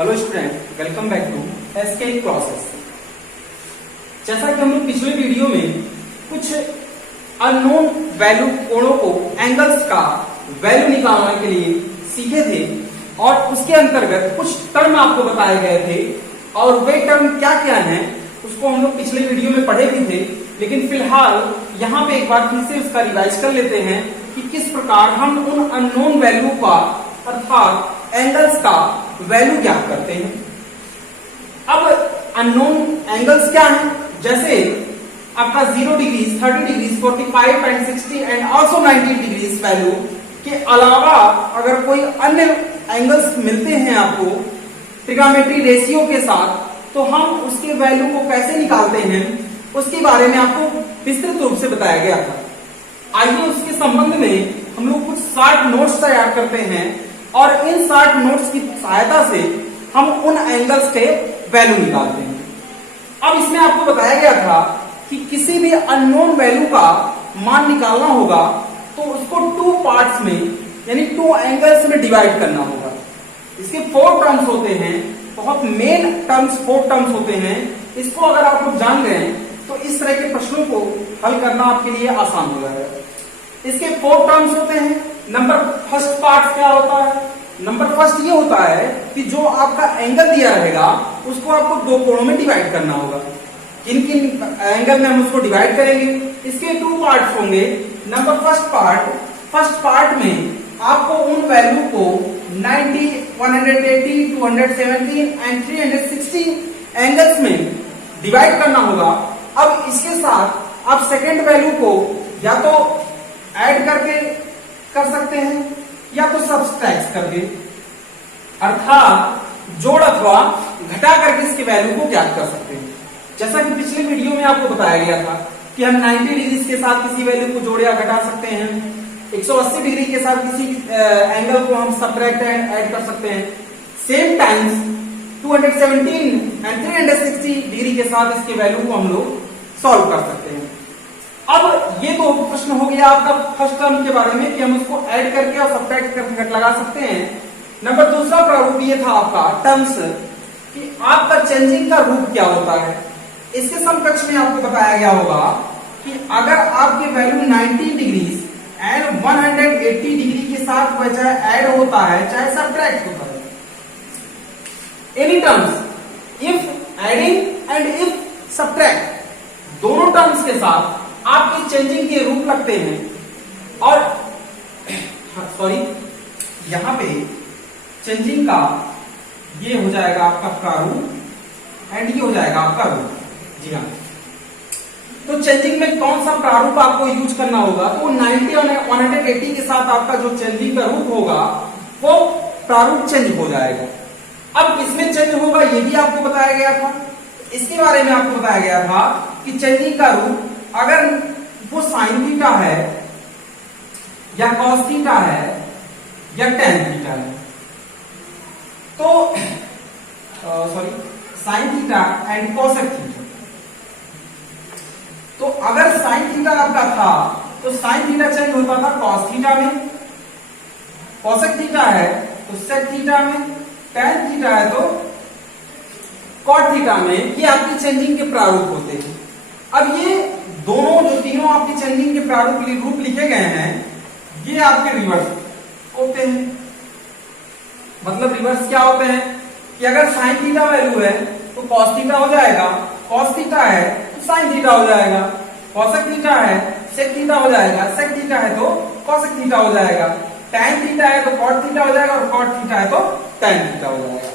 Hello student, welcome back to SK classes. जैसा कि हम लोग पिछले वीडियो में कुछ अननोन वैल्यू कोणों को एंगल्स का वैल्यू निकालने के लिए सीखे थे और उसके अंतर्गत कुछ टर्म आपको बताए गए थे और वे टर्म क्या क्या हैं उसको हम लोग पिछले वीडियो में पढ़े भी थे। लेकिन फिलहाल यहाँ पे एक बार फिर से उसका रिवाइज कर लेते हैं कि किस प्रकार हम उन अननोन वैल्यू का अर्थात एंगल्स का वैल्यू ज्ञात करते हैं। अब अननोन एंगल्स क्या हैं? जैसे आपका 0 degree, 30 degree, 45 and 60 and also 90 degree value के अलावा अगर कोई अन्य एंगल्स मिलते हैं आपको ट्रिग्नोमेट्री रेशियो के साथ, तो हम उसके वैल्यू को कैसे निकालते हैं उसके बारे में आपको विस्तृत रूप से बताया गया था। आइए उसके संबंध में हम लोग कुछ शॉर्ट नोट्स तैयार करते हैं और इन शॉर्ट नोट्स की सहायता से हम उन एंगल्स के वैल्यू निकालते हैं। अब इसमें आपको बताया गया था कि किसी भी अननोन वैल्यू का मान निकालना होगा तो उसको 2 पार्ट्स में यानी 2 एंगल्स में डिवाइड करना होगा। इसके 4 टर्म्स होते हैं, बहुत मेन टर्म्स 4 टर्म्स होते हैं। इसको अगर आप लोग जान गए तो इस तरह के प्रश्नों को हल करना आपके लिए आसान हो जाएगा। इसके 4 टर्म्स होते हैं। नंबर फर्स्ट पार्ट क्या होता है? नंबर फर्स्ट ये होता है कि जो आपका एंगल दिया रहेगा उसको आपको 2 कोणों में डिवाइड करना होगा। किन किन एंगल में हम उसको डिवाइड करेंगे? इसके 2 पार्ट्स होंगे। नंबर फर्स्ट पार्ट में आपको उन वैल्यू को 90, 180, 217 एंड 360 एंगल्स में डिवाइड करना होगा। अब इसके साथ आप सेकेंड वैल्यू को या तो ऐड करके कर सकते हैं या तो सब्सट्रैक्ट करके, अर्थात जोड़ अथवा घटा करके इसके वैल्यू को ज्ञात कर सकते हैं। जैसा कि पिछले वीडियो में आपको बताया गया था कि हम 90 डिग्री के साथ किसी वैल्यू को जोड़ या घटा सकते हैं, 180 डिग्री के साथ किसी एंगल को हम सब्ट्रैक्ट एंड ऐड कर सकते हैं। सेम टाइम्स 217 एंड 360 डिग्री के साथ इसके वैल्यू को हम लोग सॉल्व कर सकते हैं। अब ये तो प्रश्न हो गया आपका फर्स्ट टर्म के बारे में कि हम उसको ऐड करके और सब्ट्रैक्ट करके लगा सकते हैं। नंबर दूसरा प्रारूप ये था आपका टर्म्स कि आपका चेंजिंग का रूप क्या होता है। इसके समकक्ष में आपको बताया गया होगा कि अगर आपके वैल्यू 90 डिग्री एंड 180 डिग्री के साथ वह चाहे ऐड होता है चाहे सब्ट्रैक्ट होता है, any terms if adding and if subtract, दोनों टर्म्स के साथ आपके चेंजिंग के रूप लगते हैं। और यहां पे चेंजिंग का ये हो जाएगा आपका प्रारूप एंड ये हो जाएगा आपका रूप। जी हाँ, तो चेंजिंग में कौन सा प्रारूप आपको यूज करना होगा? तो 90 और 180 के साथ आपका जो चेंजिंग का रूप होगा वो प्रारूप चेंज हो जाएगा। अब किसमें चेंज होगा ये भी आपको बताया गया था। इसके बारे में आपको बताया गया था कि चेंजिंग का रूप अगर वो साइन थीटा है या कॉस थीटा है या टेन थीटा है, तो sine theta and cosec theta, तो अगर साइन थीटा आपका था तो साइन थीटा चेंज होता था कॉस थीटा में, कॉसेक थीटा है तो सेक थीटा में, टेन थीटा है तो कॉट थीटा में। ये आपकी चेंजिंग के प्रारूप होते हैं। अब ये दोनों जो तीनों आपके चेंजिंग के प्रारूप रूप लिखे गए हैं ये आपके रिवर्स होते हैं। मतलब रिवर्स क्या होते हैं कि अगर साइन थीटा वैल्यू है तो कॉस थीटा हो जाएगा, कॉस थीटा है तो साइन थीटा हो जाएगा, कॉसेक थीटा है सेक थीटा हो जाएगा, सेक थीटा है तो कॉसेक थीटा हो जाएगा, टैन थीटा है तो कॉट थीटा हो जाएगा और कॉट थीटा है तो टैन थीटा हो जाएगा।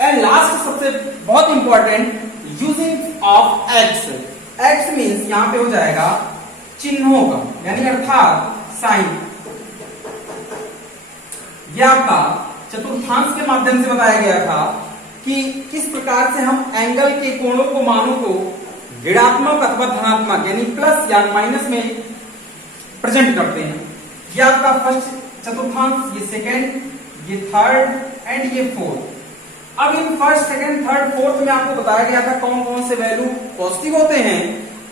एंड लास्ट सबसे बहुत important, using of x. X means यहां पे हो जाएगा चिन्हों का, यानी अर्थात साइन। यह आपका चतुर्थांश के माध्यम से बताया गया था कि किस प्रकार से हम एंगल के कोणों को मानों को ऋणात्मक अथवा धनात्मक यानी प्लस या माइनस में प्रेजेंट करते हैं। यह आपका फर्स्ट चतुर्थांश, ये सेकेंड, ये थर्ड एंड ये फोर्थ। अब in first, second, third, fourth में आपको बताया गया था कौन कौन से वैल्यू पॉजिटिव होते हैं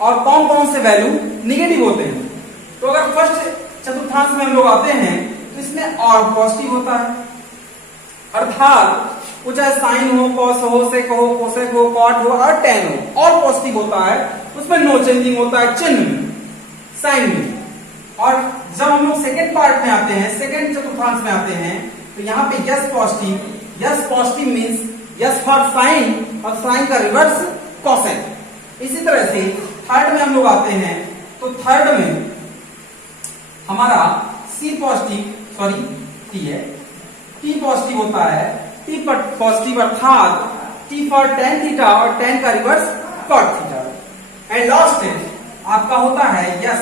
और कौन कौन से वैल्यू निगेटिव होते हैं। तो अगर फर्स्ट चतुर्थांश में हम लोग आते हैं तो इसमें और पॉजिटिव होता है, अर्थात वो चाहे साइन हो, कॉस हो, सेक हो, कोसेक हो, कॉट हो और टेन हो, और पॉजिटिव होता है उसमें नो चेंजिंग होता है चिन्ह में, साइन में। और जब हम लोग सेकेंड पार्ट में आते हैं, सेकेंड चतुर्थांश में आते हैं, तो यहाँ पे S positive means S for sine, और साइन का रिवर्स कॉसेक। इसी तरह से थर्ड में हम लोग आते हैं, तो थर्ड में हमारा सी पॉजिटिव, सॉरी टी है, टी पॉजिटिव होता है, टी पॉजिटिव अर्थात टी फॉर टेन थीटा और टेन का reverse cot theta. And last आपका होता है यस,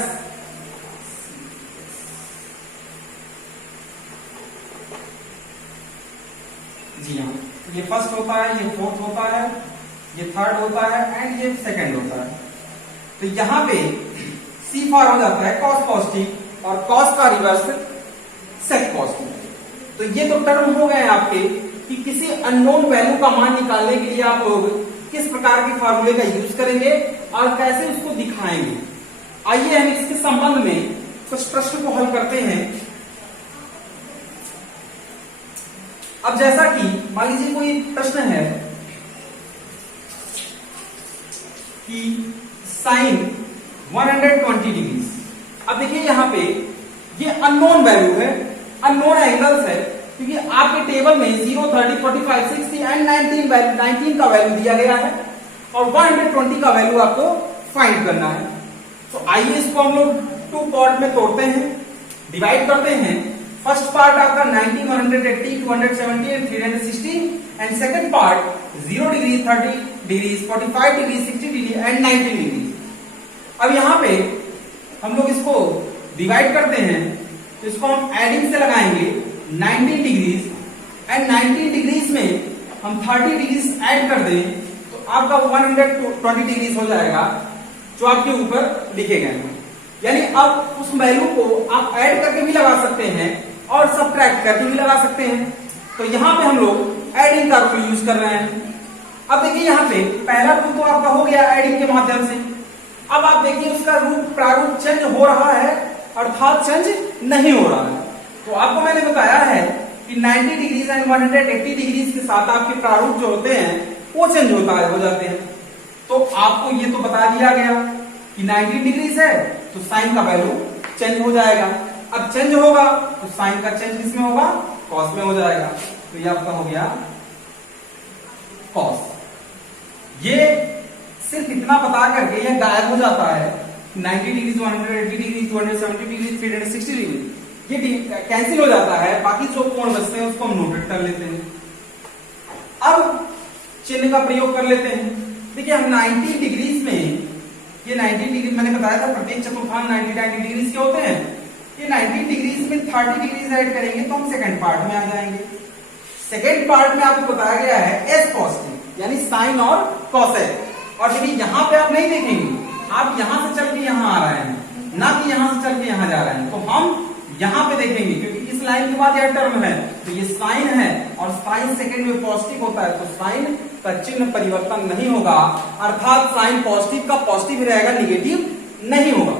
जी हाँ, ये फर्स्ट होता है, ये फोर्थ होता है, ये थर्ड होता है एंड ये सेकंड होता है। तो यहां पे सी फॉर हो जाता है कॉस पॉजिटिव और कॉस का रिवर्स सेक पॉजिटिव। तो ये तो टर्म हो गए आपके कि किसी अननोन वैल्यू का मान निकालने के लिए आप लोग किस प्रकार के फार्मूले का यूज करेंगे और कैसे उसको दिखाएंगे। आइए हम इसके संबंध में कुछ प्रश्न को हल करते हैं। अब जैसा कि मान लीजिए कोई प्रश्न है कि साइन 120 डिग्री। अब देखिए यहां पे ये अननोन वैल्यू है, अननोन एंगल्स है, क्योंकि आपके टेबल में 0, 30, 45, 60 एंड 19 का वैल्यू दिया गया है और 120 का वैल्यू आपको फाइंड करना है। तो आइए इसको हम लोग टू पार्ट में तोड़ते हैं, डिवाइड करते हैं। फर्स्ट पार्ट आपका 90, 180, 270 and 360 and second part 0 degree, 30 degree, 45 degree, 60 degree and 90 degree. अब यहां पे हम लोग इसको डिवाइड करते हैं, तो इसको हम एडिंग से लगाएंगे 19 डिग्रीज एंड 19 डिग्रीज में हम 30 डिग्रीज ऐड कर दें तो आपका 120 डिग्रीज हो जाएगा जो आपके ऊपर लिखे गए हैं। यानी अब उस वैल्यू को आप ऐड करके भी लगा सकते हैं और सब्ट्रैक्ट करके भी लगा सकते हैं। तो यहां पे हम लोग एडिंग का रूल यूज कर रहे हैं। अब देखिए यहां पे पहला रूल तो आपका हो गया एडिंग के माध्यम से। अब आप देखिए उसका रूप प्रारूप चेंज हो रहा है अर्थात चेंज नहीं हो रहा है। तो आपको मैंने बताया है कि 90 डिग्रीज एंड 180 डिग्रीज के साथ आपके प्रारूप जो होते हैं वो चेंज हो जाते हैं। तो आपको ये तो बता दिया गया कि 90 डिग्रीज है तो साइन का वैल्यू चेंज हो जाएगा। अब चेंज होगा तो साइन का चेंज किसमें होगा, कॉस में हो जाएगा। तो ये आपका हो गया कॉस। ये सिर्फ इतना पता करके यह गायब हो जाता है 90 डिग्री, 180 डिग्री, 270 डिग्री, 360 डिग्री, ये कैंसिल हो जाता है। बाकी जो कोण बचते हैं उसको हम नोटेट कर लेते हैं। अब चिन्ह का प्रयोग कर लेते हैं। देखिए हम 90 डिग्रीज में, ये 90 डिग्री मैंने बताया था प्रत्येक चतुर्थांश 90 डिग्रीज के होते हैं। ये 90 डिग्रीज में 30 डिग्रीज ऐड करेंगे तो हम सेकंड पार्ट में आ जाएंगे। सेकंड पार्ट में आपको बताया गया है एस पॉजिटिव यानी साइन और कॉसेक। और यदि यहां पे आप नहीं देखेंगे, आप यहां से चल के यहां आ रहे हैं, ना कि यहां से चल के यहां जा रहे हैं, तो हम यहां पे देखेंगे क्योंकि इस लाइन के बाद यह टर्म है तो ये साइन है और साइन सेकंड में पॉजिटिव होता है तो साइन का चिन्ह परिवर्तन नहीं होगा, अर्थात साइन पॉजिटिव का पॉजिटिव रहेगा, निगेटिव नहीं होगा।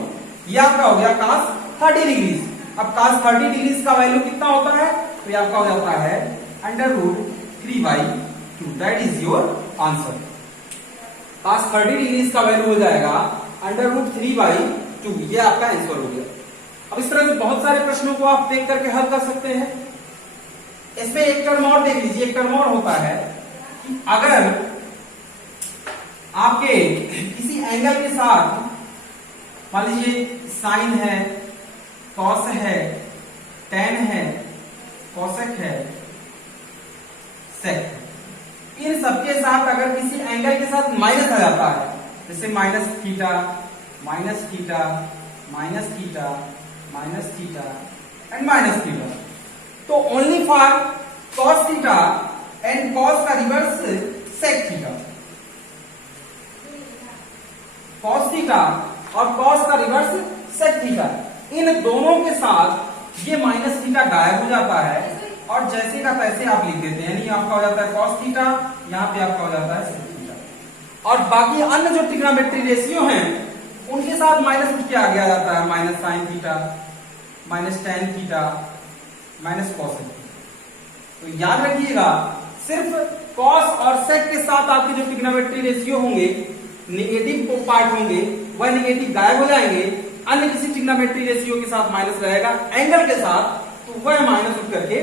यह आपका हो गया cos 30 डिग्रीज। अब cos 30 डिग्रीज का वैल्यू कितना होता है, तो यह आपका हो जाता है √3/2। That is your answer. cos 30 degrees का वैल्यू हो जाएगा √3/2। ये आपका आंसर हो गया। अब इस तरह से बहुत सारे प्रश्नों को आप देख करके हल कर सकते हैं। इसमें एक टर्म और देख लीजिए। एक टर्म और होता है कि अगर आपके किसी एंगल के साथ मान लीजिए साइन है, कॉस है, टेन है, कोसेक है, सेक, इन सबके साथ अगर किसी एंगल के साथ माइनस आ जाता है, जैसे minus theta, minus theta, minus theta, minus theta and minus theta, तो only for cos theta and cos का reverse sec theta. Cos theta और कॉस का रिवर्स सेक थीटा, इन दोनों के साथ ये माइनस थीटा गायब हो जाता है और जैसे का तैसे आप लिख देते हैं। यानी आपका हो जाता है कॉस थीटा, यहां पे आपका हो जाता है सेक थीटा। और बाकी अन्य जो ट्रिग्नोमेट्री रेशियो हैं उनके साथ माइनस उठ के आगे आ जाता है, minus sine theta, minus tan theta, minus cosec. तो याद रखिएगा सिर्फ कॉस और सेक के साथ आपके जो ट्रिग्नोमेट्री रेशियो होंगे, नेगेटिव पार्ट होंगे, वह नेगेटिव गायब हो जाएंगे। अन्य किसी ट्रिग्नोमेट्री रेशियो के साथ माइनस रहेगा एंगल के साथ, तो वह माइनस उठ करके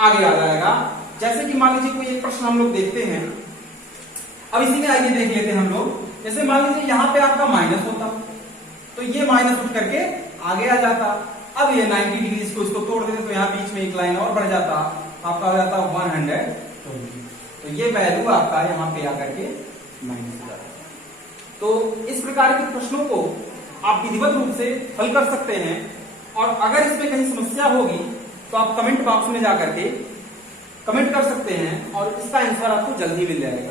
आगे आ जाएगा। जैसे कि मान लीजिए कोई एक प्रश्न हम लोग देखते हैं, अब इसी में आइए देख लेते हैं हम लोग। जैसे मान लीजिए यहाँ पे आपका माइनस होता, तो ये माइनस उठ करके आगे आ जाता। अब ये 90 डिग्री को इसको तोड़ देते तो यहाँ बीच में एक लाइन और बढ़ जाता, आपका हो जाता 120। तो ये वैल्यू आपका यहाँ पे आकर के माइनस हो जाता है। तो इस प्रकार के प्रश्नों को आप विधिवत रूप से हल कर सकते हैं, और अगर इसमें कहीं समस्या होगी तो आप कमेंट बॉक्स में जाकर के कमेंट कर सकते हैं और इसका आंसर आपको जल्दी मिल जाएगा।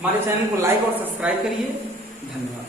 हमारे चैनल को लाइक और सब्सक्राइब करिए। धन्यवाद।